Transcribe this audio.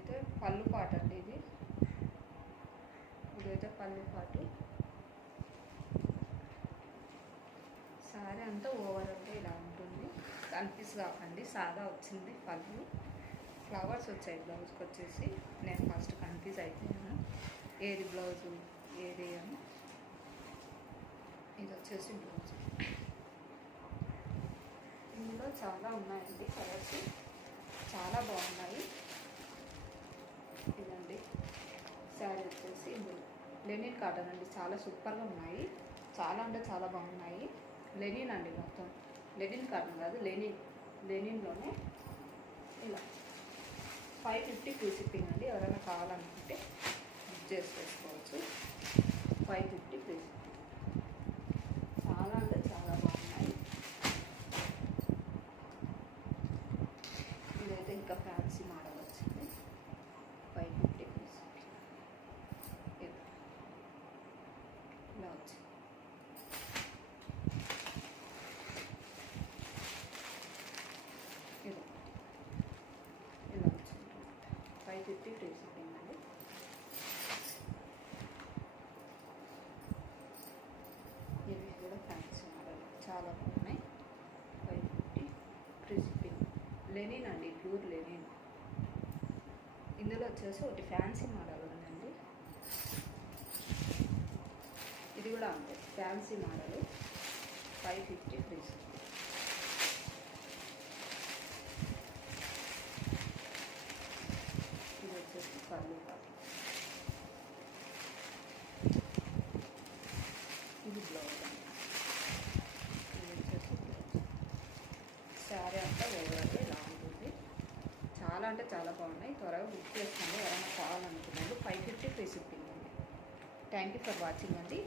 ఇదైతే పళ్ళు పాట అండి ఇది. ఇదైతే పళ్ళు పాటు. సారీ అంతా ఓవర్ అంటే ఇలా ఉంటుంది. కన్ఫ్యూజ్ కాకండి సాదా వచ్చింది పళ్ళు. ఫ్లవర్స్ వచ్చాయి బ్లౌజ్కి వచ్చేసి. నేను ఫస్ట్ కన్ఫ్యూజ్ అయిపోయాను. ఏది బ్లౌజు ఏది అని. ఇది వచ్చేసి బ్లౌజ్. ఇందులో చాలా ఉన్నాయండి కలర్స్. చాలా బాగున్నాయి ఇదండి శారీ వచ్చేసి ఇందులో లెనిన్ కాటన్ అండి. చాలా సూపర్గా ఉన్నాయి. చాలా అంటే చాలా బాగున్నాయి. లెనిన్ అండి మొత్తం. లెనిన్ కాటన్ కాదు లెనిన్. లెనిన్లోనే ఇలా ఫైవ్ ఫిఫ్టీ ఫ్రీ షిప్పింగ్ అండి. ఎవరైనా కావాలనుకుంటే బుక్ చేసి చేసుకోవచ్చు. ఫైవ్ ఫిఫ్టీ ఫ్రీ షిప్పింగ్ చాలా అంటే చాలా బాగున్నాయి ఇదైతే ఇంకా ఫ్యాన్సీ మోడల్ వచ్చింది ఫైవ్ ఫిఫ్టీ ఫ్రీ షిప్పింగ్ ఇది ఇలా వచ్చింది ఇది ఇలా వచ్చింది ఫైవ్ ఫిఫ్టీ ఫ్రీ షిప్పింగ్ అండి ఇవి కూడా ఫ్యాన్సీ మోడల్. చాలా బాగున్నాయి. Five fifty free shipping linen అండి ప్యూర్ లెనిన్. ఇందులో వచ్చేసి ఒకటి ఫ్యాన్సీ మోడల్ ఉందండి. ఇది కూడా అంతే fancy model. Five fifty free shipping ఇది వచ్చేసి పళ్ళు పాటు ఇది బ్లౌజ్ అండి ఇది వచ్చేసి బ్లౌజ్ శారీ అంతా ఓవరాల్గా ఇలా ఉంటుంది చాలా అంటే చాలా బాగున్నాయి. త్వరగా బుక్ చేసుకోండి ఎవరైనా కావాలనుకున్నాడు five fifty free fifty thank you for watching అండి.